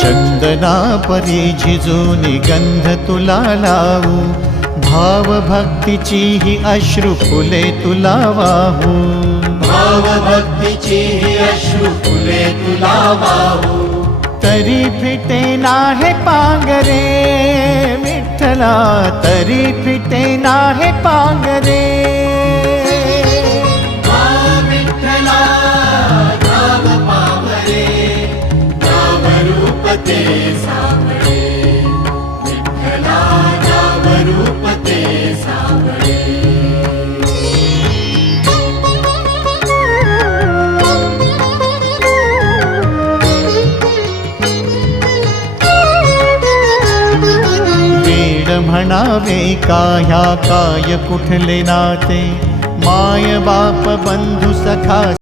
चंदना परी झिजूनी गंध तुला लावू, भाव भक्तीची ही अश्रु फुले तुला वाहू, भाव भक्तीची ही अश्रु फुले तुला वाहू। तरी फिटे नाहे पांगरे विठ्ठला, तरी फिटे नाहे पांगरे। विठ्ठला नाम पावरे, नाम रूप ते सावळे, विठ्ठला नाम रूप ते सावळे। म्हणावे काह्या काय कुठले नाते, माय बाप बंधु सखा